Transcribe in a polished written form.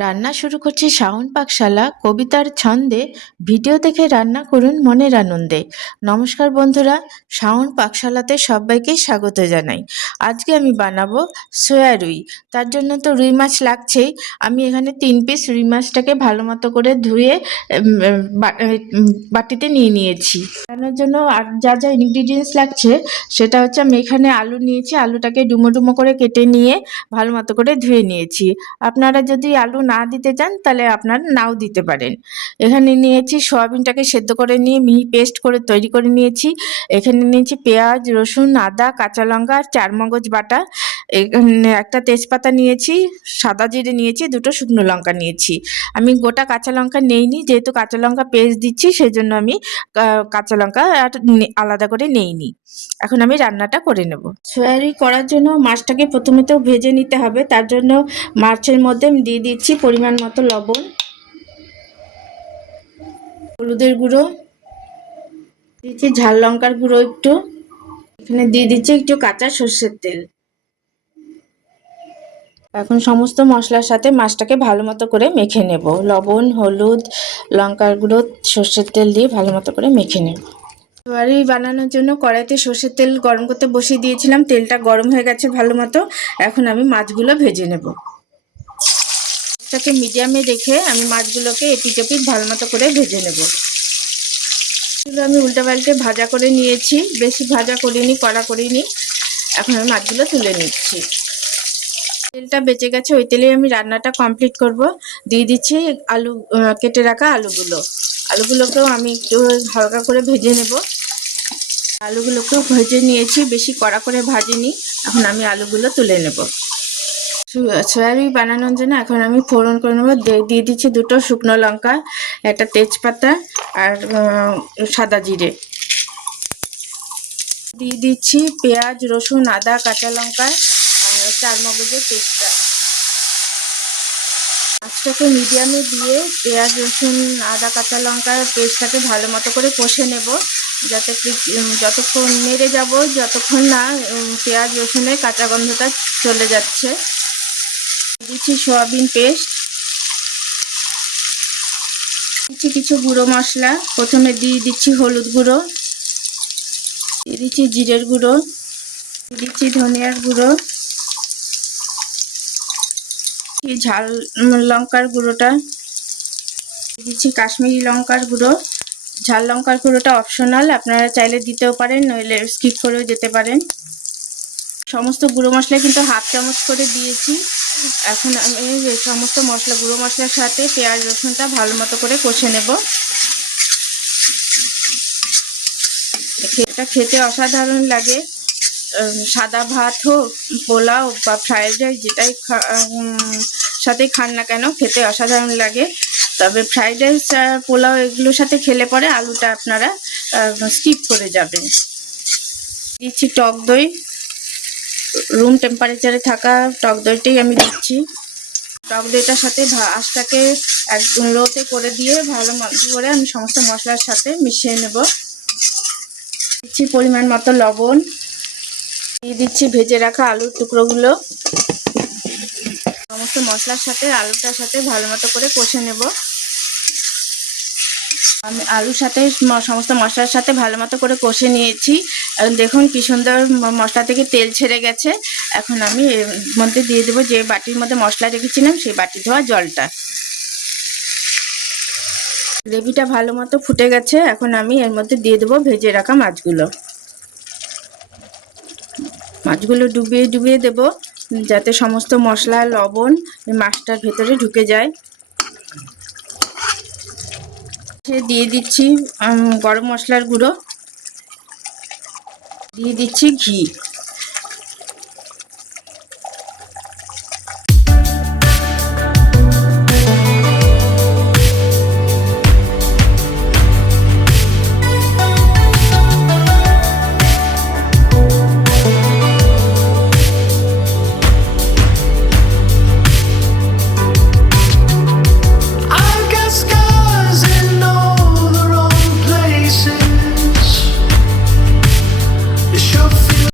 রান্না শুরু করছি শাওন পাকশালা কবিতার ছন্দে। ভিডিও দেখে রান্না করুন মনের আনন্দে। নমস্কার বন্ধুরা, শাওন পাকশালাতে সবাইকে স্বাগত জানাই। আজকে আমি বানাবো সয়া রুই। তার জন্য তো রুই মাছ লাগছেই। আমি এখানে 3 পিস রুই মাছটাকে ভালো মতো করে ধুয়ে বাটিতে নিয়ে নিয়েছি। রান্নার জন্য আর যা যা ইনগ্রিডিয়েন্টস লাগছে সেটা হচ্ছে, আমি এখানে আলু নিয়েছি। আলুটাকে ডুমো ডুমো করে কেটে নিয়ে ভালো মতো করে ধুয়ে নিয়েছি। আপনারা যদি আলু না দিতে চান তাহলে আপনারা নাও দিতে পারেন। এখানে নিয়েছি সয়াবিনটাকে সেদ্ধ করে নিয়ে মিহি পেস্ট করে তৈরি করে নিয়েছি। এখানে নিয়েছি পেঁয়াজ, রসুন, আদা, কাঁচা লঙ্কা আর চারমগজ বাটা। এখানে একটা তেজপাতা নিয়েছি, সাদা জিরে নিয়েছি, 2টো শুকনো লঙ্কা নিয়েছি। আমি গোটা কাঁচা লঙ্কা নেইনি, যেহেতু কাঁচা লঙ্কা পেস্ট দিচ্ছি সেই জন্য আমি কাঁচা লঙ্কা আর আলাদা করে নেইনি। এখন আমি রান্নাটা করে নেব। সয়ারি করার জন্য মাছটাকে প্রথমে তো ভেজে নিতে হবে। তার জন্য মাছের মধ্যে আমি দিয়ে দিচ্ছি পরিমাণ মতো লবণ, হলুদের গুঁড়ো দিচ্ছি, ঝাল লঙ্কার গুঁড়ো একটু, এখানে দিয়ে দিচ্ছি একটু কাঁচা সর্ষের তেল। এখন সমস্ত মশলার সাথে মাছটাকে ভালো মতো করে মেখে নেব। লবণ, হলুদ, লঙ্কার গুঁড়ো, সর্ষের তেল দিয়ে ভালো মতো করে মেখে নেব। সয়ারি বানানোর জন্য কড়াইতে সর্ষের তেল গরম করতে বসিয়ে দিয়েছিলাম। তেলটা গরম হয়ে গেছে ভালো মতো। এখন আমি মাছগুলো ভেজে নেব। গ্যাসটাকে মিডিয়ামে রেখে আমি মাছগুলোকে এপিট ওপিট ভালো মতো করে ভেজে নেব। এগুলো আমি উল্টে পাল্টে ভাজা করে নিয়েছি, বেশি ভাজা করিনি, কড়া করিনি। এখন আমি মাছগুলো তুলে নিচ্ছি। তেলটা বেঁচে গেছে, ওই তেলেই আমি রান্নাটা কমপ্লিট করব। দিয়ে দিচ্ছি আলু, কেটে রাখা আলুগুলোকেও আমি একটু হালকা করে ভেজে নেব। আলুগুলোকেও ভেজে নিয়েছি, বেশি কড়া করে ভাজিনি। এখন আমি আলুগুলো তুলে নেব। সয়াবিন বানানোর জন্য এখন আমি ফোড়ন করে নেব। দিয়ে দিচ্ছি 2টো শুকনো লঙ্কা, একটা তেজপাতা আর সাদা জিরে। দিয়ে দিচ্ছি পেঁয়াজ, রসুন, আদা, কাঁচা লঙ্কা আর চারমগজের পেস্টটা। মাছটাকে মিডিয়ামে দিয়ে পেঁয়াজ, রসুন, আদা, কাঁচা লঙ্কার পেস্টটাকে ভালো মতো করে কষে নেব, যাতে যতক্ষণ নেড়ে যাব যতক্ষণ না পেঁয়াজ রসুনের কাঁচা গন্ধটা চলে যাচ্ছে। দিচ্ছি সয়াবিন পেস্ট, দিচ্ছি কিছু গুঁড়ো মশলা। প্রথমে দিয়ে দিচ্ছি হলুদ গুঁড়ো, দিয়ে দিচ্ছি জিরের গুঁড়ো, দিয়ে দিচ্ছি ধনিয়ার গুঁড়ো, ঝাল লঙ্কার গুঁড়োটা, দিয়ে দিচ্ছি কাশ্মীরি লঙ্কার গুঁড়ো। ঝাল লঙ্কার গুঁড়োটা অপশনাল, আপনারা চাইলে দিতেও পারেন, নইলে স্কিপ করেও যেতে পারেন। সমস্ত গুঁড়ো মশলা কিন্তু হাফ চামচ করে দিয়েছি। এখন আমি সমস্ত গুঁড়ো মশলার সাথে পেঁয়াজ রসুনটা ভালো মতো করে কষে নেব। এটা খেতে অসাধারণ লাগে। সাদা ভাত হোক, পোলাও বা ফ্রাইড রাইস, যেটাই সাথে খান না কেন খেতে অসাধারণ লাগে। তবে ফ্রাইড রাইস আর পোলাও এগুলোর সাথে খেলে পরে আলুটা আপনারা স্কিপ করে যাবেন। দিচ্ছি টক দই, রুম টেম্পারেচারে থাকা টক দইটাই আমি দিচ্ছি। টক দইটার সাথে আঁচটাকে একদম লোতে করে দিয়ে ভালো মতো করে আমি সমস্ত মশলার সাথে মিশিয়ে নেব। দিচ্ছি পরিমাণ মতো লবণ, দিয়ে দিচ্ছি ভেজে রাখা আলুর টুকরোগুলো। সমস্ত মশলার সাথে আলুটার সাথে ভালো মতো করে কষে নেব। আমি আলুর সাথে সমস্ত মশলার সাথে ভালো মতো করে কষে নিয়েছি। দেখুন কি সুন্দর মশলা থেকে তেল ছেড়ে গেছে। এখন আমি এর মধ্যে দিয়ে দেবো যে বাটির মধ্যে মশলা রেখেছিলাম সেই বাটি ধোয়া জলটা। গ্রেভিটা ভালো মতো ফুটে গেছে। এখন আমি এর মধ্যে দিয়ে দেবো ভেজে রাখা মাছগুলো। মাছগুলো ডুবিয়ে ডুবিয়ে দেব, যাতে সমস্ত মশলা লবণ মাছটার ভেতরে ঢুকে যায়। দিয়ে দিচ্ছি গরম মশলার গুঁড়ো, দিয়ে দিচ্ছি ঘি।